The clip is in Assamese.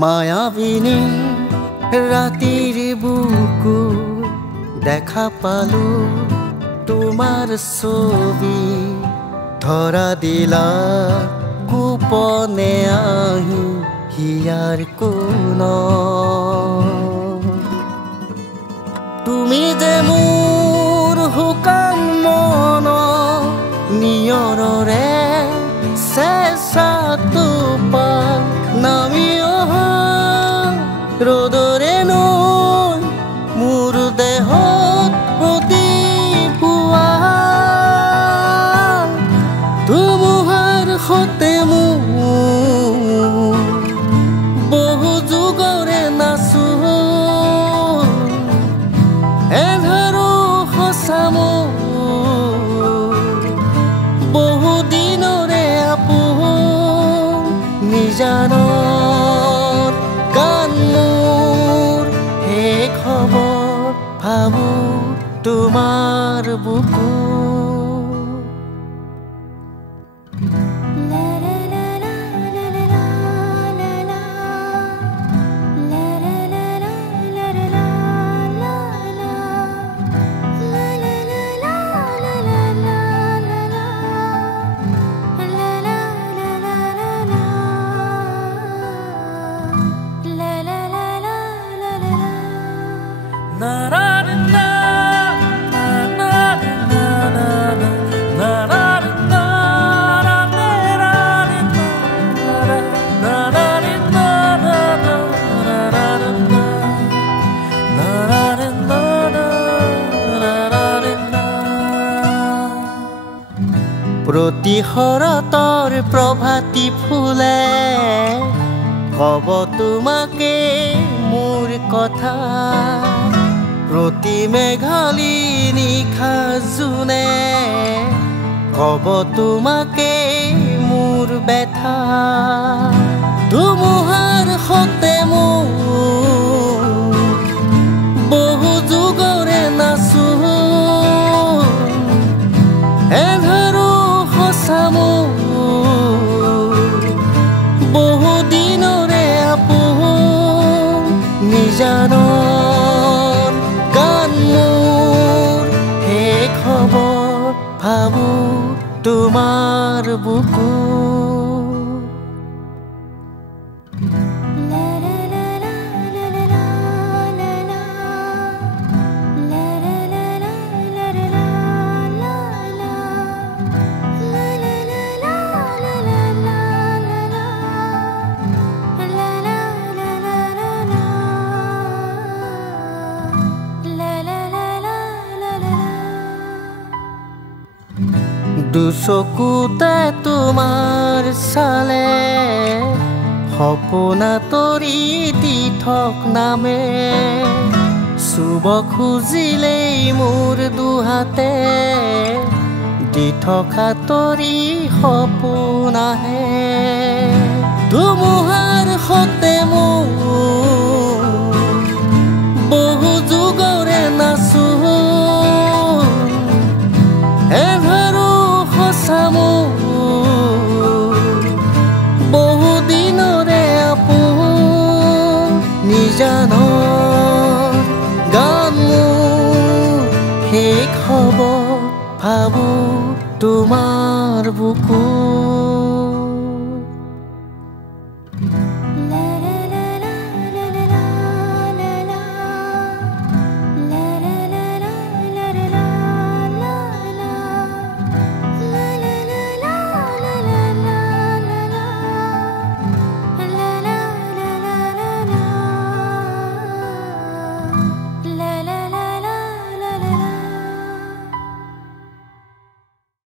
মায়াবিনী ৰাতিৰ বুকু দেখা পালো তোমাৰ ছবি ধৰা দিলা গোপনে আহি হিয়াৰ কোন তুমি যে মোৰ শুকান মন নিয়ৰৰে চেঁচাটো পাল নামি অহা ৰ'দৰে নৈ মোৰ দেহত প্ৰতি পুৱা ধুমুহাৰ সতে মোৰ বহু যুগৰে নাচো এন্ধাৰো সঁচা মোৰ বহু দিনৰে আপোন নিজানত গান মোৰ শেষ হ'ব ভাবো তোমাৰ বুকু প্ৰতি শৰতৰ প্ৰভাতী ফুলে কব তোমাকে মোৰ কথা প্ৰতি মেঘালী নিশা জোনে কব তোমাকে মোৰ ব্যথা ধুমুহাৰ সতে মোৰ বহু যুগৰে নাচো এন্ধাৰো সঁচা মোৰ বহু দিনৰে আপোন নিজানত গান মোৰ শেষ হ'ব ভাবো তোমাৰ বুকু দুচকুতে তোমাৰ চালে সপোনা তৰি দি থক নামে চুব খুজিলেই মোৰ দুহাতে দি থকা তৰি সপোন আহে ধুমুহাৰ সতে মোৰ বহু যুগৰে নাচো এন্ধাৰো সঁচা মোৰ বহু দিনৰে আপোন নিজানত গান মোৰ শেষ হ'ব ভাবো তোমাৰ বুকু